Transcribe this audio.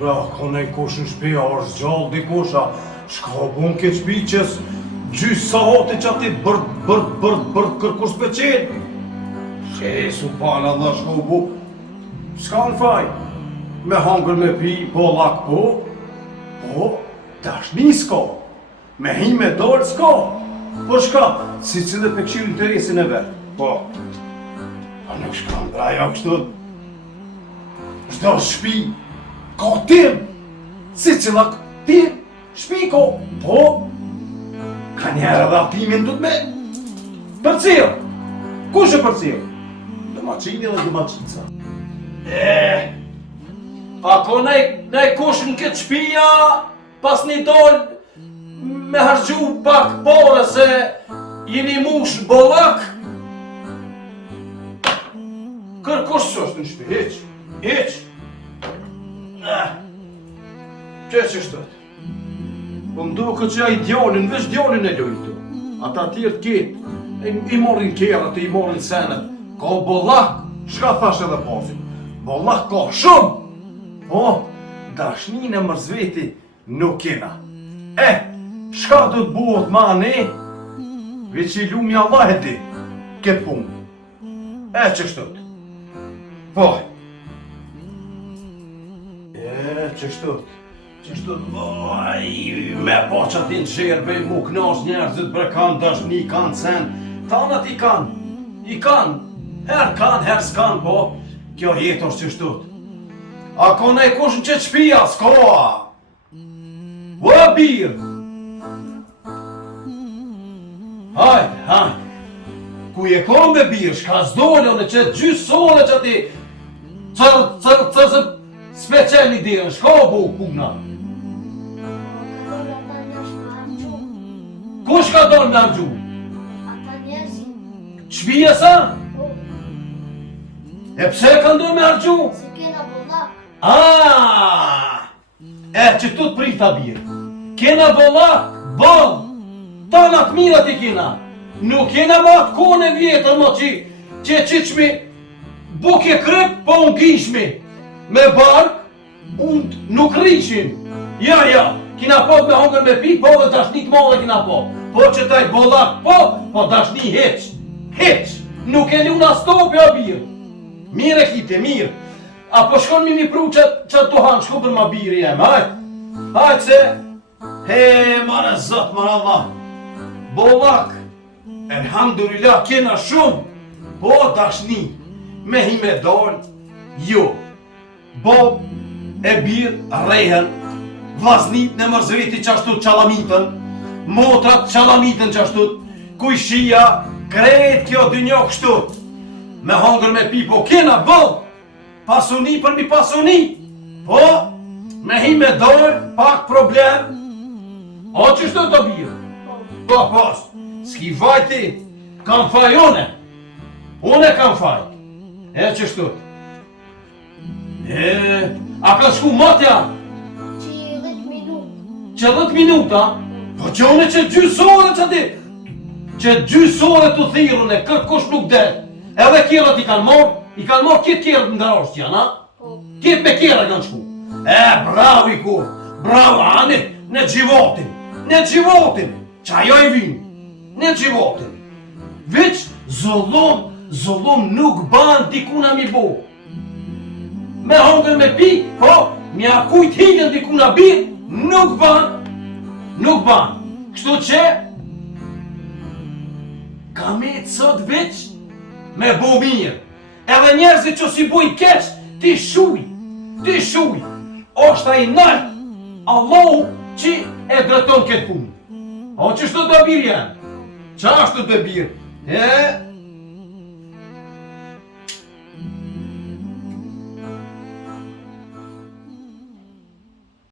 bra, ka nej kush në shpi, a është gjallë dikusha, shka bun ke shpi qës gjysë sa hoti që ati bërd kërkur s'peqen. Shesu pala dhe shka bu, s'ka në faj, me hangër me pi, po lak po, dashni s'ka, me hi me dorë s'ka, po shka, si cilë pe këshirë interesin e vetë, po. A nuk shka në braja kështu, shdo shpi, ka tim, si cila tim, shpi ka, po, ka njerë edhe atimin du të me, përcil, kush e përcil? Dëmaqini dhe dëmaqica. Ako nej kush në këtë shpia, pas një dollë, me hargju pak pore se jeni mush bollak? Kërkush që është në shpi, hiq. Që shtët? Po mduke që i djallin, veç djallin e lujtu. Ata tjertë ketë, i morin kerët, i morin senet. Ka bollak, shka thash edhe pasin. Bollak ka shumë. Po, dashnin e mërzveti nuk kena. Shka do të buhet ma ne, veç i lumi Allah e di, këtë punë. Që shtët? Po. Që shtët? Me po që ati në qerbe, mu knash njerëzit bre kanë dashni, kanë sen. Tanat i kanë. Her kanë, her s'kanë, po. Kjo jetë është që shtët. A ko nej kush në që shpia, s'koa. Ua birë. Hajde. Ku je ko me birë, shka zdoljo në që gjysore që ati cërë speqel një dirën, shka bu puna? Kush ka donë me argju? Ata njerëzit. Shpija sa? E pse ka ndonë me argju? Se kena bollak. Që tu të prita birë. Kena bollak, boll. Tanat mirat i kena. Nuk kena ma atë kone vjetër ma që qiqmi buke kryp po unë kishmi. Me bark, unë nuk rishim. Ja, kina po me hongër me pi, po dhe dashnit modhe kina po. Po që taj bollak po dashni heq. Nuk e luna stopja birë. Mire kite, mirë. A po shkon mi pru që të hanë, shko për ma birë jem, hajtë se, mare zot, mare Allah, bollak, elhamdulillah, kena shumë, po dashni, me hi me dollë, jo, bob e birë rehen, vllaznit në mërzveti qashtut qalamitën, motrat qalamitën qashtut, kujshia, krejt kjo dynjo kështut, me hangër me pi, po kena boll, pasuni për mi pasuni, po, me hi me dollë, pak problem, o që shtu të birë? Po, pas, s'ki vajti, kam faj une kam faj, që shtu? A ka shku matja? 10 minuta. 10 minuta? Po që une që gjysore që ti, që gjysore të thirune, kërkush nuk del, edhe kjerat i kanë marrë kitë kjerët nga rështë janë, kitë me kjerët kanë shku. Bravo i kur, bravo, ani, në gjivotin, që ajo i vinë, në gjivotin. Veç, zullum nuk ban dikuna mi bo. Me hongër me pi, po, mi akujt higjën dikuna birë, nuk ban. Kështu që, ka me të sot veç, me bo mirë. Edhe njerëzit që si bujnë keq, ti shuj. Oshta i nalt, Allahu që e dreton këtë punë. O që shtu të birë janë? Qa ashtu të birë?